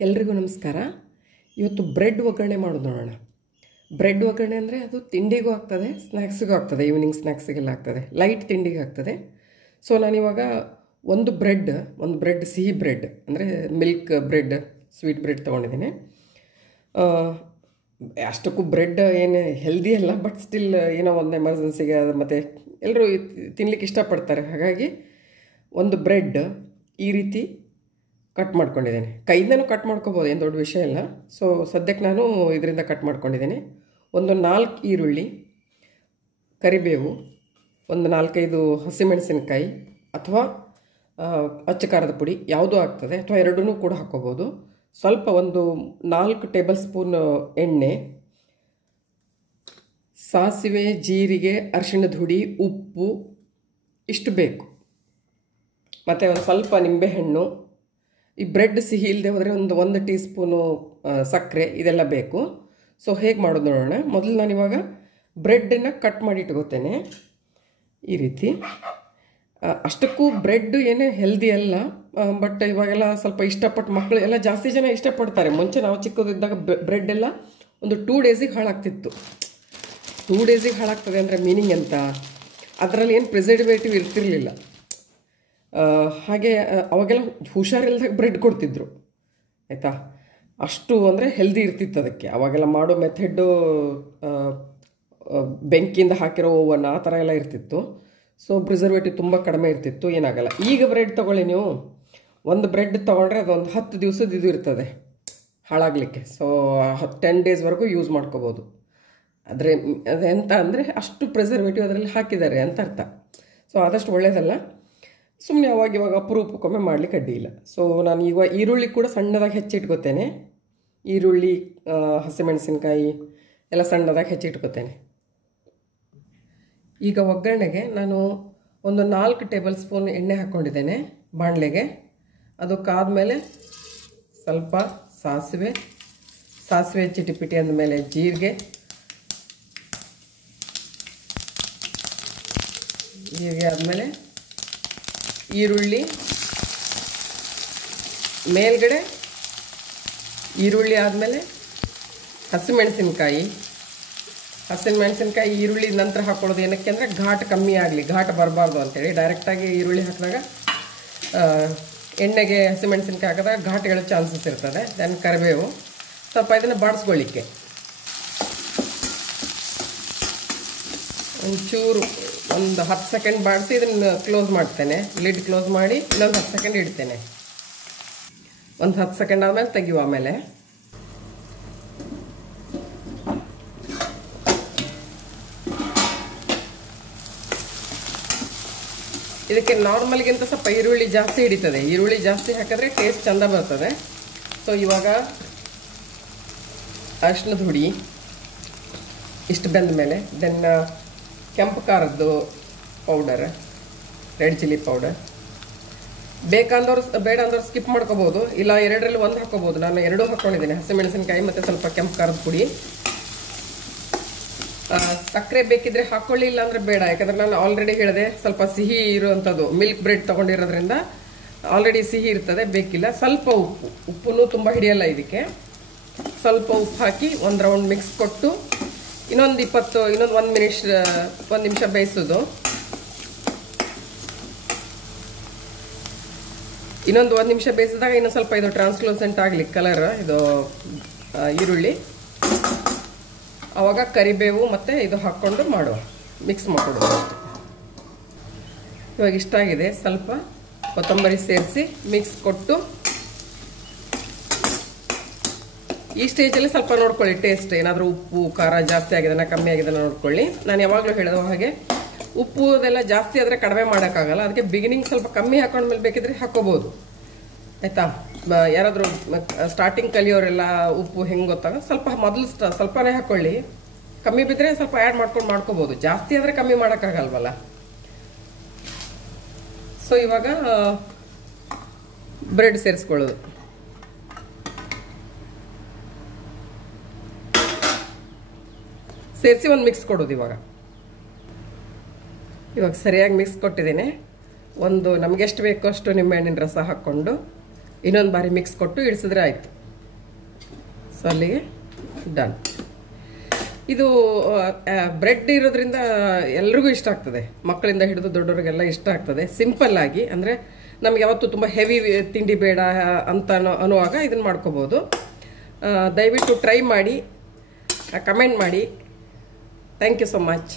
ಎಲ್ರಿಗೂ ನಮಸ್ಕಾರ. ಇವತ್ತು ಬ್ರೆಡ್ ಒಗ್ಗರಣೆ ಮಾಡೋದು ನೋಡೋಣ. ಬ್ರೆಡ್ ಒಗ್ಗರಣೆ ಅಂದರೆ ಅದು ತಿಂಡಿಗೂ ಆಗ್ತದೆ, ಸ್ನ್ಯಾಕ್ಸಿಗೂ ಆಗ್ತದೆ, ಈವ್ನಿಂಗ್ ಸ್ನ್ಯಾಕ್ಸಿಗೆಲ್ಲ ಆಗ್ತದೆ, ಲೈಟ್ ತಿಂಡಿಗೆ ಆಗ್ತದೆ. ಸೊ ನಾನಿವಾಗ ಒಂದು ಬ್ರೆಡ್ ಸಿಹಿ ಬ್ರೆಡ್ ಅಂದರೆ ಮಿಲ್ಕ್ ಬ್ರೆಡ್, ಸ್ವೀಟ್ ಬ್ರೆಡ್ ತೊಗೊಂಡಿದ್ದೀನಿ. ಅಷ್ಟಕ್ಕೂ ಬ್ರೆಡ್ ಏನು ಹೆಲ್ದಿ ಅಲ್ಲ, ಬಟ್ ಸ್ಟಿಲ್ ಏನೋ ಒಂದು ಎಮರ್ಜೆನ್ಸಿಗೆ ಮತ್ತು ಎಲ್ಲರೂ ತಿನ್ಲಿಕ್ಕೆ ಇಷ್ಟಪಡ್ತಾರೆ. ಹಾಗಾಗಿ ಒಂದು ಬ್ರೆಡ್ ಈ ರೀತಿ ಕಟ್ ಮಾಡ್ಕೊಂಡಿದ್ದೇನೆ. ಕೈಯಿಂದನೂ ಕಟ್ ಮಾಡ್ಕೋಬೋದು, ಏನು ದೊಡ್ಡ ವಿಷಯ ಇಲ್ಲ. ಸೊ ಸದ್ಯಕ್ಕೆ ನಾನು ಇದರಿಂದ ಕಟ್ ಮಾಡ್ಕೊಂಡಿದ್ದೀನಿ. ಒಂದು 4 ಈರುಳ್ಳಿ, ಕರಿಬೇವು, ಒಂದು 4-5 ಹಸಿಮೆಣಸಿನಕಾಯಿ ಅಥವಾ ಅಚ್ಚ ಖಾರದ ಪುಡಿ ಯಾವುದೂ ಆಗ್ತದೆ, ಅಥವಾ ಎರಡೂ ಕೂಡ ಹಾಕ್ಕೋಬೋದು. ಸ್ವಲ್ಪ ಒಂದು 4 ಟೇಬಲ್ ಸ್ಪೂನ್ ಎಣ್ಣೆ, ಸಾಸಿವೆ, ಜೀರಿಗೆ, ಅರಿಶಿಣದ ಹುಡಿ, ಉಪ್ಪು ಇಷ್ಟು ಬೇಕು. ಮತ್ತು ಒಂದು ಸ್ವಲ್ಪ ನಿಂಬೆಹಣ್ಣು. ಈ ಬ್ರೆಡ್ ಸಿಹಿ ಇಲ್ಲದೆ ಹೋದರೆ ಒಂದು ಟೀ ಸ್ಪೂನು ಸಕ್ಕರೆ, ಇದೆಲ್ಲ ಬೇಕು. ಸೊ ಹೇಗೆ ಮಾಡೋದು ನೋಡೋಣ. ಮೊದಲು ನಾನಿವಾಗ ಬ್ರೆಡ್ಡನ್ನು ಕಟ್ ಮಾಡಿ ಇಟ್ಕೋತೇನೆ ಈ ರೀತಿ. ಅಷ್ಟಕ್ಕೂ ಬ್ರೆಡ್ ಏನೇ ಹೆಲ್ದಿ ಅಲ್ಲ, ಬಟ್ ಇವಾಗೆಲ್ಲ ಸ್ವಲ್ಪ ಇಷ್ಟಪಟ್ಟು ಮಕ್ಕಳು ಎಲ್ಲ ಜಾಸ್ತಿ ಜನ ಇಷ್ಟಪಡ್ತಾರೆ. ಮುಂಚೆ ನಾವು ಚಿಕ್ಕದಿದ್ದಾಗ ಬ್ರೆಡ್ ಎಲ್ಲ ಒಂದು 2 ಡೇಸಿಗೆ ಹಾಳಾಗ್ತಿತ್ತು. 2 ಡೇಸಿಗೆ ಹಾಳಾಗ್ತದೆ ಅಂದರೆ ಮೀನಿಂಗ್ ಅಂತ, ಅದರಲ್ಲಿ ಏನು ಪ್ರಿಸರ್ವೇಟಿವ್ ಇರ್ತಿರಲಿಲ್ಲ. ಹಾಗೆ ಅವಾಗೆಲ್ಲ ಹುಷಾರಿಲ್ದಾಗ ಬ್ರೆಡ್ ಕೊಡ್ತಿದ್ರು, ಆಯಿತಾ. ಅಷ್ಟು ಅಂದರೆ ಹೆಲ್ದಿ ಇರ್ತಿತ್ತು ಅದಕ್ಕೆ. ಅವಾಗೆಲ್ಲ ಮಾಡೋ ಮೆಥಡ್ಡು ಬೆಂಕಿಯಿಂದ ಹಾಕಿರೋ ಓವನ್ ಆ ಥರ ಎಲ್ಲ ಇರ್ತಿತ್ತು. ಸೊ ಪ್ರಿಸರ್ವೇಟಿವ್ ತುಂಬ ಕಡಿಮೆ ಇರ್ತಿತ್ತು, ಏನಾಗಲ್ಲ. ಈಗ ಬ್ರೆಡ್ ತೊಗೊಳ್ಳಿ ನೀವು, ಒಂದು ಬ್ರೆಡ್ ತೊಗೊಂಡ್ರೆ ಅದೊಂದು 10 ದಿವಸದ ಇದು ಇರ್ತದೆ ಹಾಳಾಗಲಿಕ್ಕೆ. ಸೊ 10 ಡೇಸ್ವರೆಗೂ ಯೂಸ್ ಮಾಡ್ಕೋಬೋದು. ಆದರೆ ಅದೆಂತ ಅಂದರೆ ಅಷ್ಟು ಪ್ರಿಸರ್ವೇಟಿವ್ ಅದರಲ್ಲಿ ಹಾಕಿದ್ದಾರೆ ಅಂತ ಅರ್ಥ. ಸೊ ಆದಷ್ಟು ಒಳ್ಳೆಯದಲ್ಲ. ಸುಮ್ಮನೆ ಇವಾಗ ಅಪರೂಪಕ್ಕೊಮ್ಮೆ ಮಾಡಲಿಕ್ಕೆ ಅಡ್ಡಿ ಇಲ್ಲ. ಸೊ ನಾನು ಈಗ ಈರುಳ್ಳಿ ಕೂಡ ಸಣ್ಣದಾಗಿ ಹೆಚ್ಚಿಟ್ಕೋತೇನೆ. ಈರುಳ್ಳಿ, ಹಸಿಮೆಣಸಿನ್ಕಾಯಿ ಎಲ್ಲ ಸಣ್ಣದಾಗಿ ಹೆಚ್ಚಿಟ್ಕೋತೇನೆ. ಈಗ ಒಗ್ಗರಣೆಗೆ ನಾನು ಒಂದು 4 ಟೇಬಲ್ ಸ್ಪೂನ್ ಎಣ್ಣೆ ಹಾಕ್ಕೊಂಡಿದ್ದೇನೆ ಬಾಣಲೆಗೆ. ಅದು ಕಾದ್ಮೇಲೆ ಸ್ವಲ್ಪ ಸಾಸಿವೆ ಚಿಟಿಪಿಟಿ ಅಂದಮೇಲೆ ಜೀರಿಗೆ ಆದಮೇಲೆ ಈರುಳ್ಳಿ, ಮೇಲ್ಗಡೆ ಈರುಳ್ಳಿ ಆದಮೇಲೆ ಹಸಿಮೆಣಸಿನ್ಕಾಯಿ, ಈರುಳ್ಳಿ ನಂತರ ಹಾಕ್ಕೊಳ್ಳೋದು. ಏನಕ್ಕೆ ಅಂದರೆ ಘಾಟ್ ಕಮ್ಮಿ ಆಗಲಿ, ಘಾಟ್ ಬರಬಾರ್ದು ಅಂತೇಳಿ. ಡೈರೆಕ್ಟಾಗಿ ಈರುಳ್ಳಿ ಹಾಕಿದಾಗ ಎಣ್ಣೆಗೆ ಹಸಿಮೆಣಸಿನ್ಕಾಯಿ ಹಾಕಿದಾಗ ಘಾಟ್ಗಳ ಚಾನ್ಸಸ್ ಇರ್ತದೆ. ದೆನ್ ಕರಿಬೇವು, ಸ್ವಲ್ಪ ಇದನ್ನು ಬಾಡಿಸ್ಕೊಳ್ಳಿಕ್ಕೆ ಒಂಚೂರು ಒಂದು 10 ಸೆಕೆಂಡ್ ಬಾಡಿಸಿ ಇದನ್ನು ಕ್ಲೋಸ್ ಮಾಡ್ತೇನೆ. ಲಿಡ್ ಕ್ಲೋಸ್ ಮಾಡಿ ಇನ್ನೊಂದು 10 ಸೆಕೆಂಡ್ ಇಡ್ತೇನೆ. ಒಂದು 10 ಸೆಕೆಂಡ್ ಆದಮೇಲೆ ತೆಗಿಯುವ. ಆಮೇಲೆ ಇದಕ್ಕೆ ನಾರ್ಮಲ್ಗಿಂತ ಸ್ವಲ್ಪ ಈರುಳ್ಳಿ ಜಾಸ್ತಿ ಹಿಡಿತದೆ. ಈರುಳ್ಳಿ ಜಾಸ್ತಿ ಹಾಕಿದ್ರೆ ಟೇಸ್ಟ್ ಚೆಂದ ಬರ್ತದೆ. ಸೊ ಇವಾಗ ಅರಿಶಿಣದ ಹುಡಿ ಇಷ್ಟು ಬೆಂದ ಮೇಲೆ, ದೆನ್ ಕೆಂಪು ಖಾರದ್ದು ಪೌಡರ್, ರೆಡ್ ಚಿಲ್ಲಿ ಪೌಡರ್. ಬೇಡ ಅಂದವ್ರು ಸ್ಕಿಪ್ ಮಾಡ್ಕೋಬೋದು, ಇಲ್ಲ 2ರಲ್ಲಿ 1 ಹಾಕೋಬೋದು. ನಾನು 2 ಹಾಕ್ಕೊಂಡಿದ್ದೀನಿ, ಹಸಿಮೆಣಸಿನ್ಕಾಯಿ ಮತ್ತು ಸ್ವಲ್ಪ ಕೆಂಪು ಖಾರದ ಪುಡಿ. ಸಕ್ಕರೆ ಬೇಕಿದ್ರೆ ಹಾಕ್ಕೊಳ್ಳಿ, ಇಲ್ಲ ಅಂದರೆ ಬೇಡ. ಯಾಕಂದರೆ ನಾನು ಆಲ್ರೆಡಿ ಹೇಳಿದೆ ಸ್ವಲ್ಪ ಸಿಹಿ ಇರುವಂಥದ್ದು ಮಿಲ್ಕ್ ಬ್ರೆಡ್ ತೊಗೊಂಡಿರೋದ್ರಿಂದ ಆಲ್ರೆಡಿ ಸಿಹಿ ಇರ್ತದೆ, ಬೇಕಿಲ್ಲ. ಸ್ವಲ್ಪ ಉಪ್ಪು ತುಂಬ ಹಿಡಿಯಲ್ಲ ಇದಕ್ಕೆ. ಸ್ವಲ್ಪ ಉಪ್ಪು ಹಾಕಿ ಒಂದು ರೌಂಡ್ ಮಿಕ್ಸ್ ಕೊಟ್ಟು ಇನ್ನೊಂದು 1 ನಿಮಿಷ ಬೇಯಿಸೋದು. ಇನ್ನೊಂದು 1 ನಿಮಿಷ ಬೇಯಿಸಿದಾಗ ಇನ್ನೊಂದು ಸ್ವಲ್ಪ ಇದು ಟ್ರಾನ್ಸ್ಲೂಸೆಂಟ್ ಆಗಲಿ ಕಲರ್, ಇದು ಈರುಳ್ಳಿ. ಆವಾಗ ಕರಿಬೇವು ಮತ್ತು ಇದು ಹಾಕ್ಕೊಂಡು ಮಿಕ್ಸ್ ಮಾಡಿಕೊಡೋದು ಅಷ್ಟೆ. ಇವಾಗ ಇಷ್ಟ ಆಗಿದೆ. ಸ್ವಲ್ಪ ಕೊತ್ತಂಬರಿ ಸೇರಿಸಿ ಮಿಕ್ಸ್ ಕೊಟ್ಟು ಈ ಸ್ಟೇಜಲ್ಲಿ ಸ್ವಲ್ಪ ನೋಡ್ಕೊಳ್ಳಿ ಟೇಸ್ಟ್, ಏನಾದರೂ ಉಪ್ಪು ಖಾರ ಜಾಸ್ತಿ ಆಗಿದೆನಾ ಕಮ್ಮಿ ಆಗಿದೆನಾ ನೋಡ್ಕೊಳ್ಳಿ. ನಾನು ಯಾವಾಗಲೂ ಹೇಳಿದ ಹಾಗೆ ಉಪ್ಪು ಅದೆಲ್ಲ ಜಾಸ್ತಿ ಆದರೆ ಕಡಿಮೆ ಮಾಡೋಕ್ಕಾಗಲ್ಲ. ಅದಕ್ಕೆ ಬಿಗಿನಿಂಗ್ ಸ್ವಲ್ಪ ಕಮ್ಮಿ ಹಾಕೊಂಡ್ಮೇಲೆ ಬೇಕಿದ್ರೆ ಹಾಕೋಬೋದು, ಆಯಿತಾ. ಯಾರಾದರೂ ಸ್ಟಾರ್ಟಿಂಗ್ ಕಲಿಯೋರೆಲ್ಲ ಉಪ್ಪು ಹೆಂಗೆ ಗೊತ್ತಾಗ ಸ್ವಲ್ಪ ಮೊದಲು ಸ್ವಲ್ಪನೇ ಹಾಕ್ಕೊಳ್ಳಿ. ಕಮ್ಮಿ ಬಿದ್ದರೆ ಸ್ವಲ್ಪ ಆ್ಯಡ್ ಮಾಡ್ಕೋಬೋದು. ಜಾಸ್ತಿ ಆದರೆ ಕಮ್ಮಿ ಮಾಡೋಕ್ಕಾಗಲ್ವಲ್ಲ. ಸೊ ಇವಾಗ ಬ್ರೆಡ್ ಸೇರಿಸ್ಕೊಳ್ಳೋದು. ಸೇರಿಸಿ ಒಂದು ಮಿಕ್ಸ್ ಕೊಡೋದು. ಇವಾಗ ಸರಿಯಾಗಿ ಮಿಕ್ಸ್ ಕೊಟ್ಟಿದ್ದೀನಿ. ಒಂದು ನಮಗೆ ಎಷ್ಟು ಬೇಕೋ ಅಷ್ಟು ನಿಂಬೆಹಣ್ಣಿನ ರಸ ಹಾಕ್ಕೊಂಡು ಇನ್ನೊಂದು ಬಾರಿ ಮಿಕ್ಸ್ ಕೊಟ್ಟು ಇಳಿಸಿದ್ರೆ ಆಯಿತು. ಸೊ ಅಲ್ಲಿಗೆ ಡನ್. ಇದು ಬ್ರೆಡ್ ಇರೋದ್ರಿಂದ ಎಲ್ರಿಗೂ ಇಷ್ಟ ಆಗ್ತದೆ, ಮಕ್ಕಳಿಂದ ಹಿಡಿದು ದೊಡ್ಡವರಿಗೆಲ್ಲ ಇಷ್ಟ ಆಗ್ತದೆ. ಸಿಂಪಲ್ ಆಗಿ, ಅಂದರೆ ನಮ್ಗೆ ಯಾವತ್ತೂ ತುಂಬ ಹೆವಿ ತಿಂಡಿ ಬೇಡ ಅಂತ ಅನ್ನುವಾಗ ಇದನ್ನು ಮಾಡ್ಕೋಬೋದು. ದಯವಿಟ್ಟು ಟ್ರೈ ಮಾಡಿ, ಕಮೆಂಟ್ ಮಾಡಿ. Thank you so much.